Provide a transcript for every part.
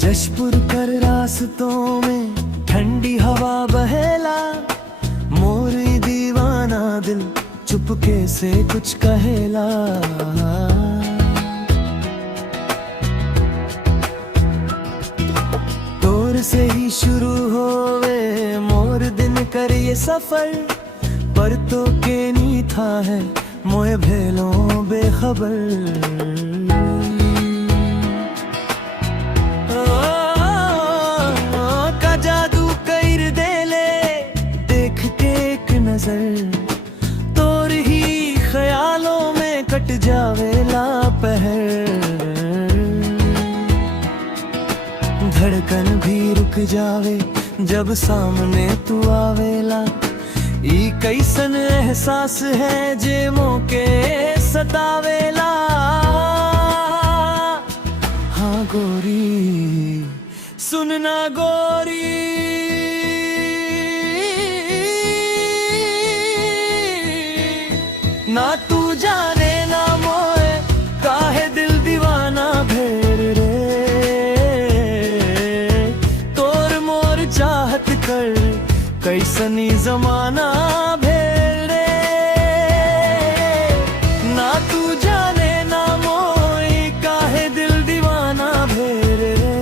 जशपुर कर रास्तों में ठंडी हवा बहेला, मोरी दीवाना दिल चुपके से कुछ कहेला। तोर से ही शुरू होवे मोर दिन कर ये सफर, पर तो के नी था है मोए भेलों बेखबर। तोर ही ख्यालों में कट जावेला पहर, धड़कन भी रुक जावे जब सामने तू आवेला। ई कैसन एहसास है जे मोके सतावेला। हाँ गोरी सुनना गोरी, ना तू जाने ना मोए काहे दिल दीवाना भेर रे। तोर मोर चाहत कर कैसनी जमाना भेर रे। ना तू जाने ना मोए काहे दिल दीवाना भेर रे।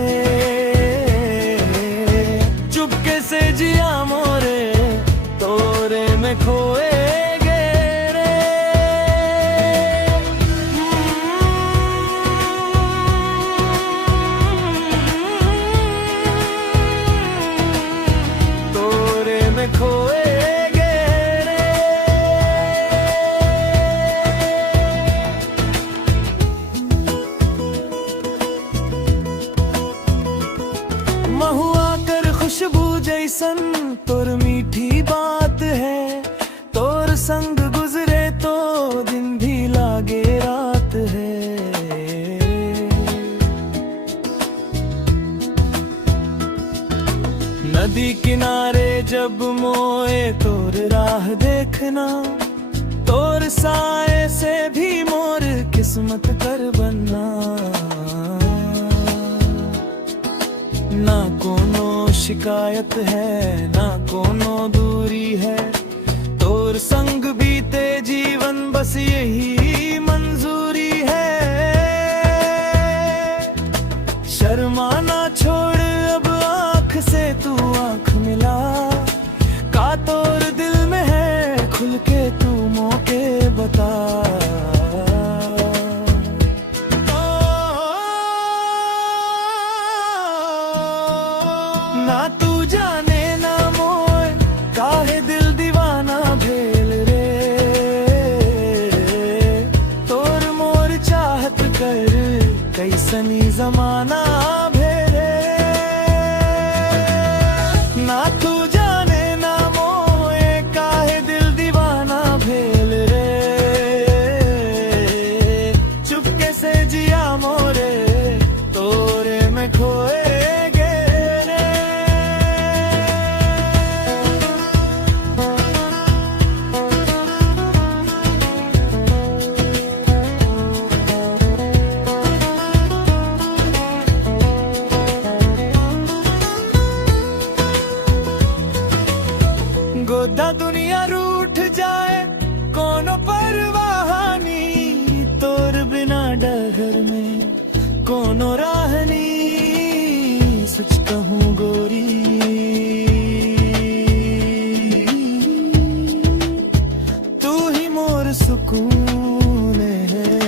चुपके से जिया मोरे तोरे में खोए खोएगे रे। महुआ कर खुशबू जैसन तोर मीठी बात है, तोर संग गुजरे तो दिन भी लागे रात है। नदी किनारे जब मोए तोर राह देखना, तोर साए से भी मोर किस्मत कर बनना। ना कोनो शिकायत है ना कोनो दूरी है, तोर संग बीते जीवन बस यही मंजूरी है। शर्माना छोड़ अब आँख से तू आँख मिला, का तोर दिल में है खुल के तू मौके बता। ना तू जाने ना मोए काहे दिल दीवाना भेल रे। तोर मोर चाहत कर कैसनी जमाना भेरे। ना तू जाने ना मोए काहे दिल दीवाना भेल रे। चुपके से जिया मोरे तोरे में खोए गोदा दुनिया रूठ जाए कोनो परवाहनी, तोर बिना डगर में कोनो राहनी। सच कहूँ गोरी तू ही मोर सुकून है,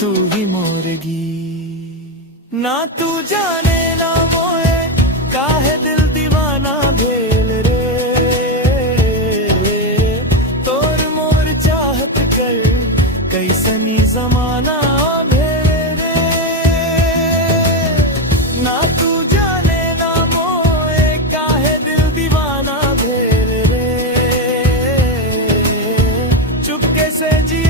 तू ही मोरगी। ना तू जाने ना मोए काहे दिल दीवाना भेल रे। तोर मोर चाहत कर कैसनी जमाना भेरे। ना तू जाने ना मोए काहे दिल दीवाना भेल रे। चुपके से जी